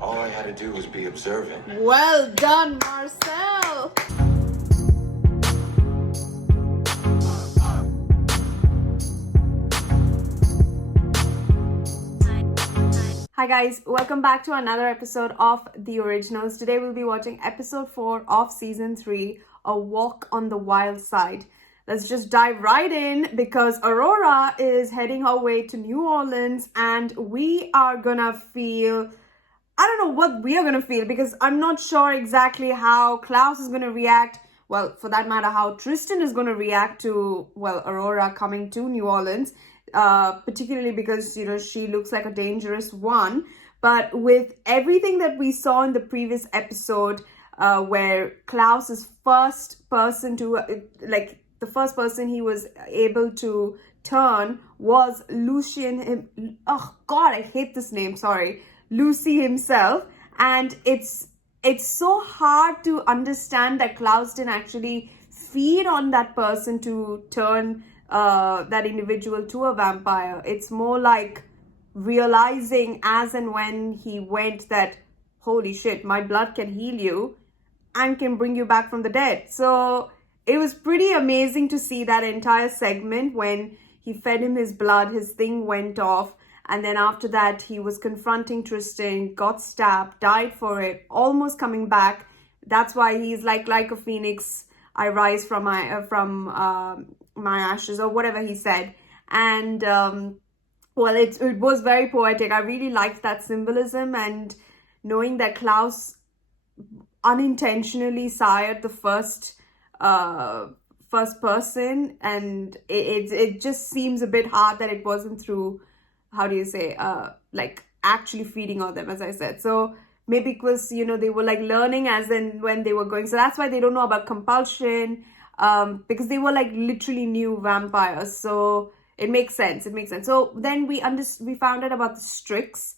All I had to do was be observant. Well done, Marcel! Hi guys, welcome back to another episode of The Originals. Today we'll be watching episode 4 of season 3, A Walk on the Wildside. Let's just dive right in because Aurora is heading her way to New Orleans and we are gonna feel, I don't know what we are gonna feel because I'm not sure exactly how Klaus is gonna react. Well, for that matter, how Tristan is gonna react to, well, Aurora coming to New Orleans. Particularly because, you know, she looks like a dangerous one. But with everything that we saw in the previous episode, where Klaus is first person to, the first person he was able to turn was Lucien. Oh God, I hate this name. Sorry, Lucy himself. And it's so hard to understand that Klaus didn't actually feed on that person to turn that individual to a vampire. It's more like realizing as and when he went that, holy shit, my blood can heal you and can bring you back from the dead. So it was pretty amazing to see that entire segment when he fed him his blood, his thing went off, and then after that he was confronting Tristan, got stabbed, died for it, almost coming back. That's why he's like a phoenix, I rise from my ashes, or whatever he said. And well, it was very poetic. I really liked that symbolism, and knowing that Klaus unintentionally sired the first person, and it just seems a bit hard that it wasn't through, how do you say, like actually feeding on them, as I said. So maybe it was, you know, they were like learning as in when they were going. So that's why they don't know about compulsion, because they were like literally new vampires. So it makes sense. It makes sense. So then we found out about the Strix,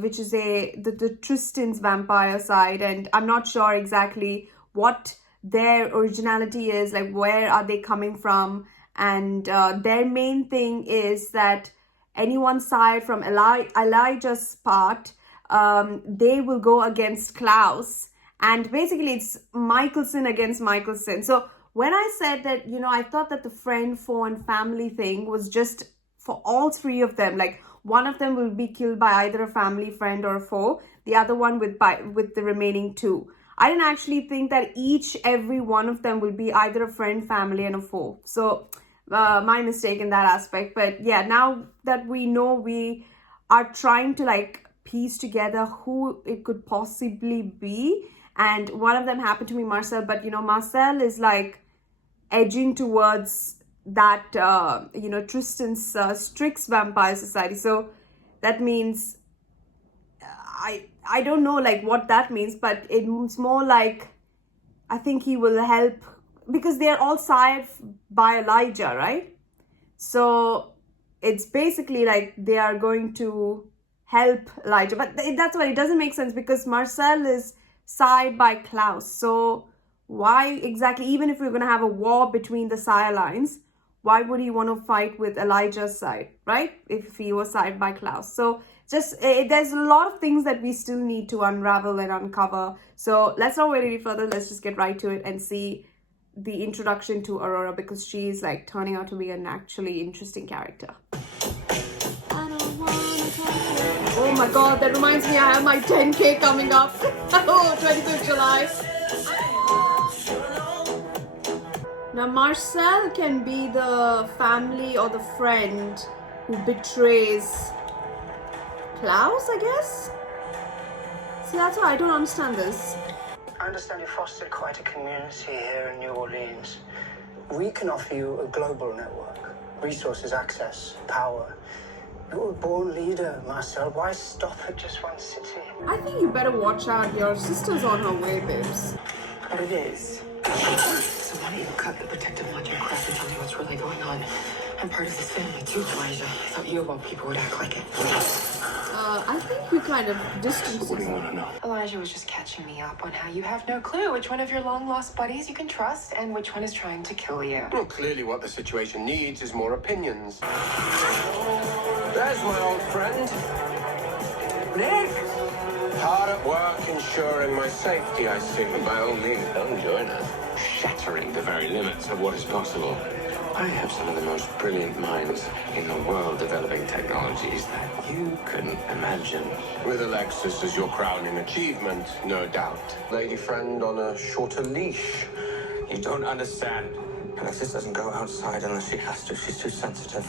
which is the Tristan's vampire side, and I'm not sure exactly what their originality is, like where are they coming from, and their main thing is that anyone side from Elijah's part, they will go against Klaus, and basically it's Michelson against Michelson. So when I said that, you know, I thought that the friend, foe and family thing was just for all three of them. Like one of them will be killed by either a family, friend or a foe, the other one with the remaining two. I didn't actually think that every one of them will be either a friend, family and a foe. So my mistake in that aspect. But yeah, now that we know, we are trying to like piece together who it could possibly be. And one of them happened to be Marcel, but you know, Marcel is like edging towards that, you know, Tristan's Strix vampire society. So that means, I don't know like what that means, but it's more like, I think he will help because they're all sired by Elijah, right? So it's basically like they are going to help Elijah, but that's why it doesn't make sense because Marcel is sired by Klaus. So why exactly, even if we're going to have a war between the sire lines, why would he want to fight with Elijah's side, right? If he was sired by Klaus. So just there's a lot of things that we still need to unravel and uncover. So let's not wait any further. Let's just get right to it and see the introduction to Aurora, because she's like turning out to be an actually interesting character. Oh my God, that reminds me, I have my 10K coming up. Oh, 25th July. Now Marcel can be the family or the friend who betrays Klaus, I guess? See, that's why I don't understand this. I understand you fostered quite a community here in New Orleans. We can offer you a global network, resources, access, power. You're a born leader, Marcel. Why stop at just one city? I think you better watch out. Your sister's on her way, babes. But it is. So why don't you cut the protective logic crap and tell me what's really going on? I'm part of this family too, Elijah. I thought you of all people would act like it. I think you kind of distanced What do you want to know? Elijah was just catching me up on how you have no clue which one of your long-lost buddies you can trust and which one is trying to kill you. Well, clearly what the situation needs is more opinions. There's my old friend. Nick! How at work ensuring my safety, I see. By all means, don't join us. Shattering the very limits of what is possible. I have some of the most brilliant minds in the world developing technologies that you couldn't imagine. With Alexis as your crowning achievement, no doubt. Lady friend on a shorter leash. You don't understand. Alexis doesn't go outside unless she has to. She's too sensitive.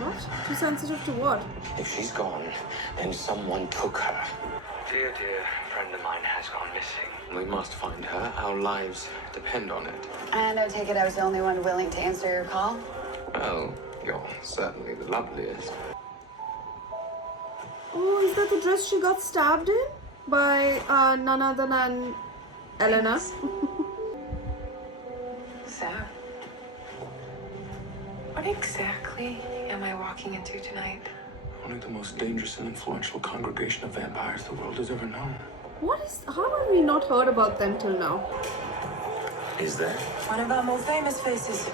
What? Too sensitive to what? If she's gone, then someone took her. Dear friend of mine has gone missing. We must find her. Our lives depend on it. And I take it I was the only one willing to answer your call? Well, you're certainly the loveliest. Oh, is that the dress she got stabbed in? By none other than Elena. So, what exactly am I walking into tonight? Only the most dangerous and influential congregation of vampires the world has ever known. How have we not heard about them till now? Is there? One of our more famous faces.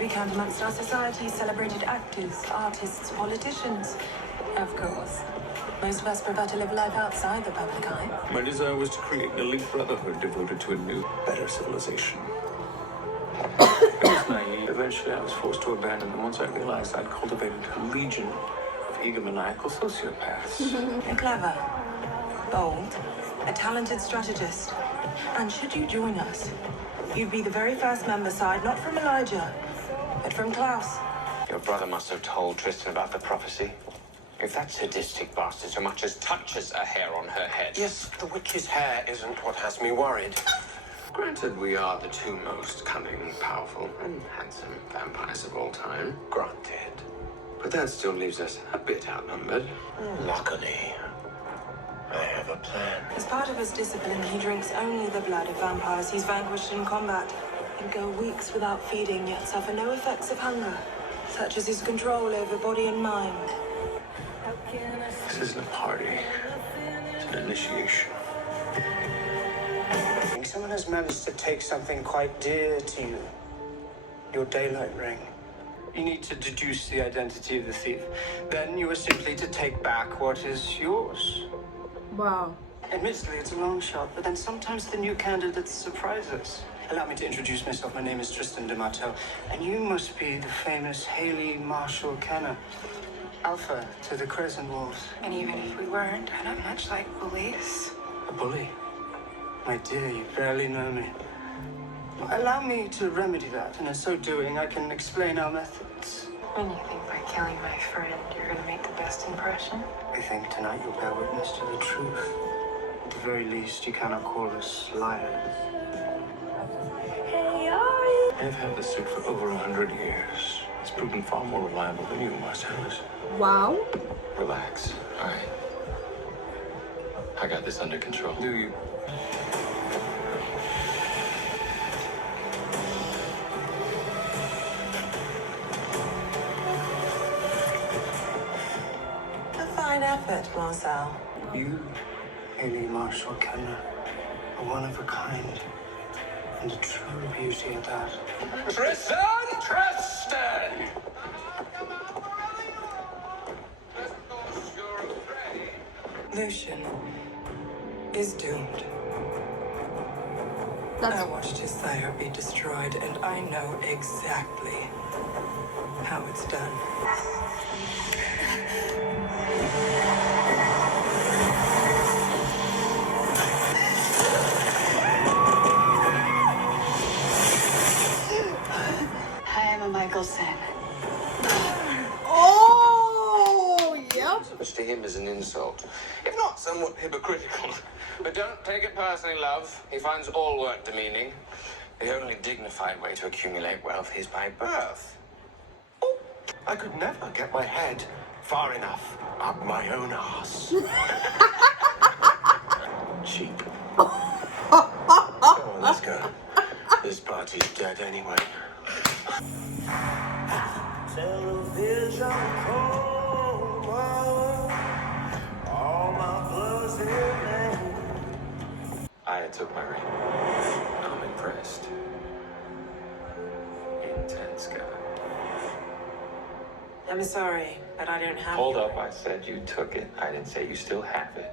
We count amongst our society's celebrated actors, artists, politicians. Of course. Most of us prefer to live life outside the public eye. My desire was to create an elite brotherhood devoted to a new, better civilization. It was naive. Eventually, I was forced to abandon them once I realized I'd cultivated a legion of egomaniacal sociopaths. You're clever, bold, a talented strategist. And should you join us, you'd be the very first member side, not from Elijah, but from Klaus. Your brother must have told Tristan about the prophecy. If that sadistic bastard so much as touches a hair on her head. Yes, the witch's hair isn't what has me worried. Granted, we are the two most cunning, powerful, and handsome vampires of all time. Granted. But that still leaves us a bit outnumbered. Luckily, I have a plan. As part of his discipline, he drinks only the blood of vampires he's vanquished in combat. He'd go weeks without feeding, yet suffer no effects of hunger, such as his control over body and mind. This isn't a party. It's an initiation. I think someone has managed to take something quite dear to you. Your daylight ring. You need to deduce the identity of the thief. Then you are simply to take back what is yours. Wow. Admittedly, it's a long shot, but then sometimes the new candidates surprise us. Allow me to introduce myself. My name is Tristan de Martel, and you must be the famous Haley Marshall Kenner. Alpha to the Crescent Wolves. And even if we weren't, I don't much like bullies. A bully? My dear, you barely know me. Allow me to remedy that, and in so doing, I can explain our methods. When you think by killing my friend, you're gonna make the best impression? I think tonight you'll bear witness to the truth. At the very least, you cannot call us liars. I've had this suit for over 100 years. It's proven far more reliable than you, Marcel. Wow. Relax. All right. I got this under control. Do you? A fine effort, Marcel. You, Haley Marshall Kenner, are one of a kind, and a true beauty at that. Tristan! Lucien is doomed. That's I watched his sire be destroyed, and I know exactly how it's done. I am a Michelson. Oh, yep. Which to him is an insult, if not somewhat hypocritical. But don't take it personally, love. He finds all work demeaning. The only dignified way to accumulate wealth is by birth. Oh, I could never get my head far enough up my own arse. Cheap. Oh, let's go. This party's dead anyway. Television, cold world, all my blood's in there. I took my ring. I'm impressed. Intense guy. I'm sorry, but I don't have Hold your up, I said you took it. I didn't say you still have it.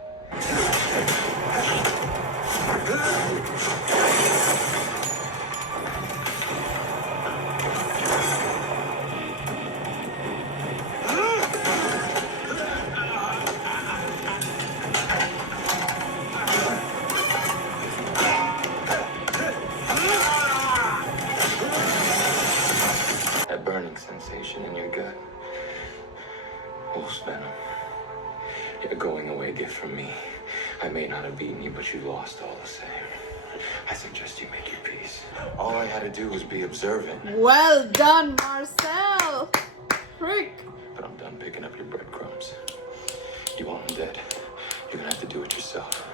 I may not have beaten you, but you lost all the same. I suggest you make your peace. All I had to do was be observant. Well done, Marcel. Frick. But I'm done picking up your breadcrumbs. You want him dead. You're gonna have to do it yourself.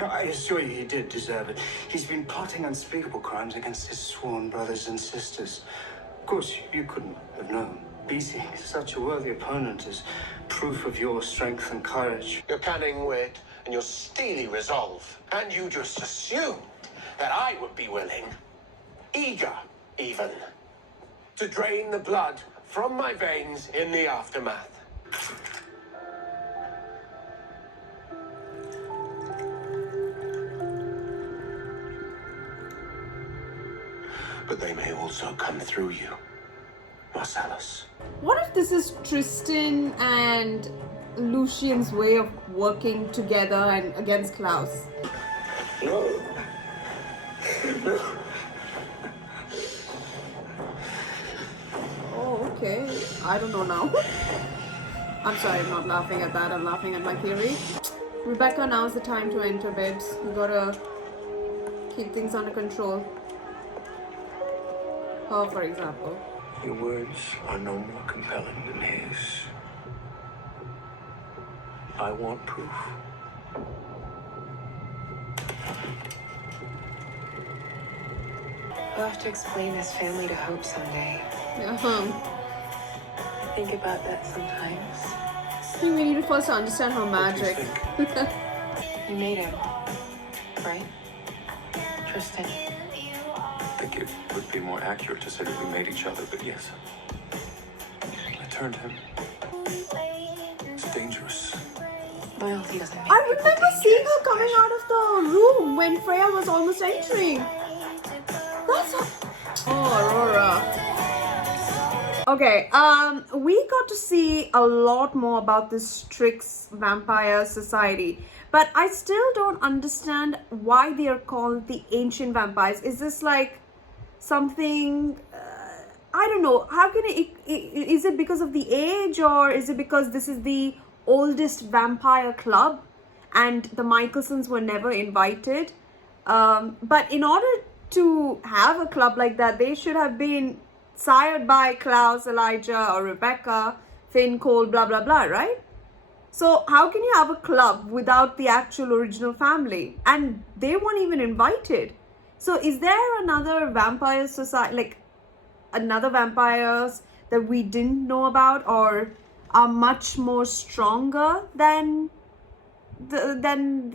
No, I assure you he did deserve it. He's been plotting unspeakable crimes against his sworn brothers and sisters. Of course, you couldn't have known. Beating such a worthy opponent is proof of your strength and courage. Your cunning wit and your steely resolve. And you just assumed that I would be willing, eager even, to drain the blood from my veins in the aftermath. But they may also come through you, Marcellus. What if this is Tristan and Lucien's way of working together and against Klaus? No. Oh, okay. I don't know now. I'm sorry, I'm not laughing at that. I'm laughing at my theory. Rebekah, now's the time to enter bed. You gotta keep things under control. Her, for example. Your words are no more compelling than his. I want proof. We'll have to explain this family to Hope someday. I Think about that sometimes. think we need to first understand her magic. You made him, right? Tristan. I think it would be more accurate to say that we made each other, but yes. I turned him. It's dangerous. Loyalty doesn't make I people remember seeing dangerous, her coming Elijah. out of the room when Freya was almost entering. That's Aurora. Okay, we got to see a lot more about this Strix vampire society, but I still don't understand why they are called the ancient vampires. Is this like something, I don't know, how can is it because of the age, or is it because this is the oldest vampire club and the Michelsons were never invited? But in order to have a club like that, they should have been sired by Klaus, Elijah, or Rebekah, Finn, Cole, blah, blah, blah, right? So how can you have a club without the actual original family? And they weren't even invited. So is there another vampire society, like another vampires that we didn't know about or are much more stronger than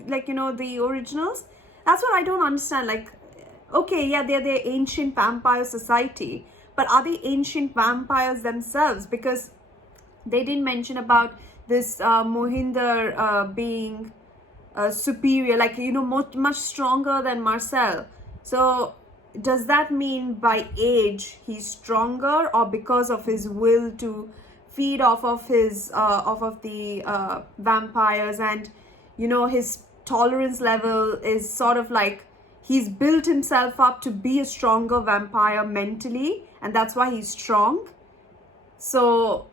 like, you know, the originals? That's what I don't understand. Like, okay, yeah, they're the ancient vampire society, but are they ancient vampires themselves? Because they didn't mention about this Mohinder being superior, like, you know, much stronger than Marcel. So does that mean by age he's stronger, or because of his will to feed off of his off of the vampires, and, you know, his tolerance level is sort of like he's built himself up to be a stronger vampire mentally, and that's why he's strong? So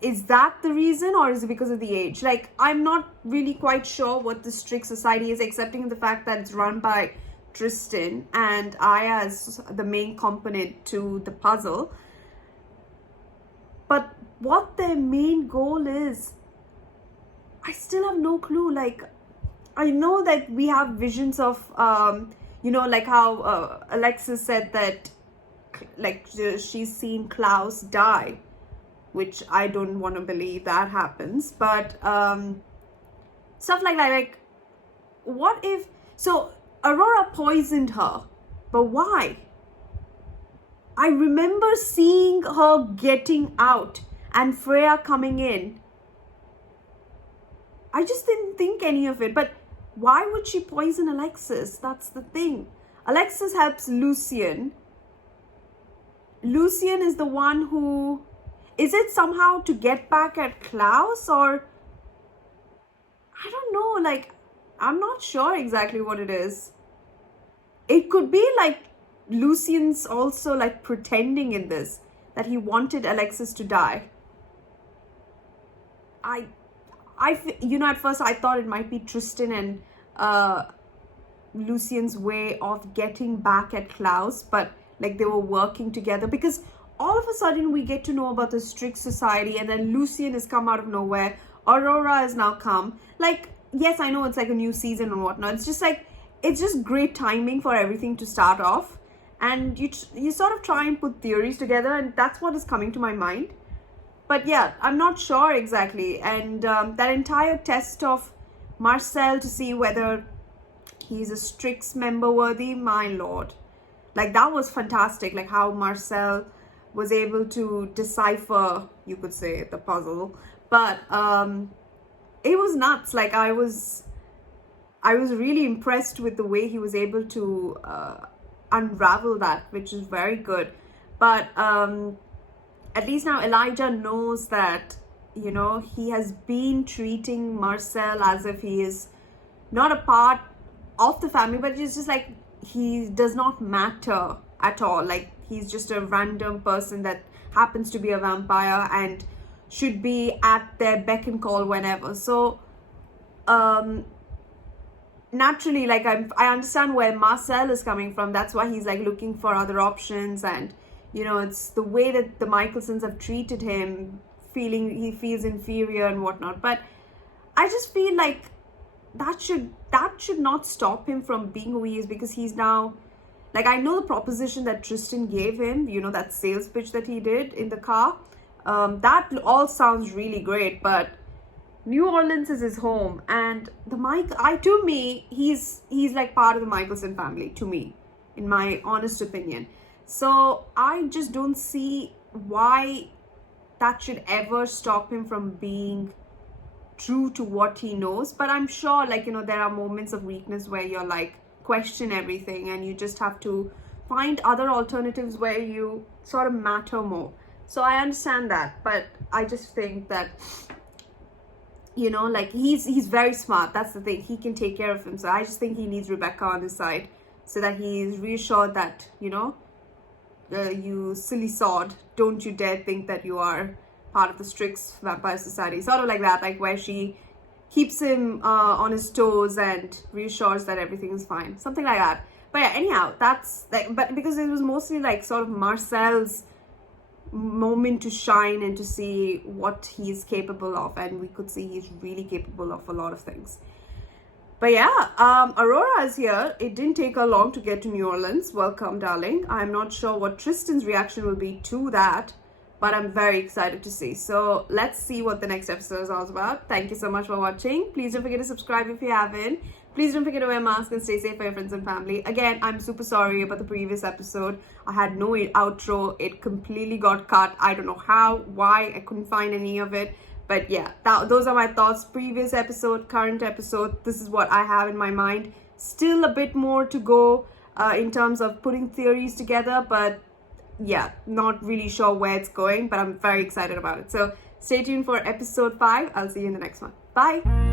is that the reason, or is it because of the age? Like, I'm not really quite sure what the Strix society is, excepting the fact that it's run by Tristan and Aya as the main component to the puzzle. But what their main goal is, I still have no clue. Like, I know that we have visions of, you know, like how Alexis said that, like, she's seen Klaus die, which I don't want to believe that happens. But stuff like that, like, what if, so Aurora poisoned her, but why? I remember seeing her getting out and Freya coming in. I just didn't think any of it. But why would she poison Alexis? That's the thing. Alexis helps Lucien. Lucien is the one who... Is it somehow to get back at Klaus, or... I don't know, like, I'm not sure exactly what it is. It could be like Lucien's also like pretending in this, that he wanted Alexis to die. You know, at first I thought it might be Tristan and Lucien's way of getting back at Klaus, but like they were working together, because all of a sudden we get to know about the Strix society, and then Lucien has come out of nowhere. Aurora has now come. Like, yes, I know it's like a new season and whatnot. It's just like, it's just great timing for everything to start off. And you sort of try and put theories together, and that's what is coming to my mind. But yeah, I'm not sure exactly. And that entire test of Marcel to see whether he's a Strix member worthy, my lord. Like, that was fantastic. Like how Marcel was able to decipher, you could say, the puzzle. But it was nuts. Like, I was really impressed with the way he was able to unravel that, which is very good. But at least now Elijah knows that, you know, he has been treating Marcel as if he is not a part of the family, but it's just like he does not matter at all. Like, he's just a random person that happens to be a vampire and should be at their beck and call whenever. So naturally, like, I understand where Marcel is coming from. That's why he's like looking for other options. And you know, it's the way that the Michelsons have treated him, he feels inferior and whatnot. But I just feel like that should not stop him from being who he is, because he's now, like, I know the proposition that Tristan gave him, you know, that sales pitch that he did in the car, that all sounds really great. But New Orleans is his home, and to me, he's like part of the Michelson family, to me, in my honest opinion. So I just don't see why that should ever stop him from being true to what he knows. But I'm sure, like, you know, there are moments of weakness where you're like, question everything, and you just have to find other alternatives where you sort of matter more. So I understand that, but I just think that, you know, like, he's very smart. That's the thing. He can take care of him. So I just think he needs Rebekah on his side, so that he is reassured that, you know, you silly sod, don't you dare think that you are part of the Strix Vampire Society. Sort of like that, like where she keeps him on his toes and reassures that everything is fine. Something like that. But yeah, anyhow, that's like, but because it was mostly like sort of Marcel's moment to shine and to see what he's capable of, and we could see he's really capable of a lot of things. But yeah, Aurora is here. It didn't take her long to get to New Orleans. Welcome, darling. I'm not sure what Tristan's reaction will be to that, but I'm very excited to see. So let's see what the next episode is all about. Thank you so much for watching. Please don't forget to subscribe if you haven't. Please don't forget to wear masks and stay safe for your friends and family. Again, I'm super sorry about the previous episode. I had no outro. It completely got cut. I don't know how, why. I couldn't find any of it. But yeah, those are my thoughts. Previous episode, current episode. This is what I have in my mind. Still a bit more to go in terms of putting theories together. But yeah, not really sure where it's going. But I'm very excited about it. So stay tuned for episode 5. I'll see you in the next one. Bye.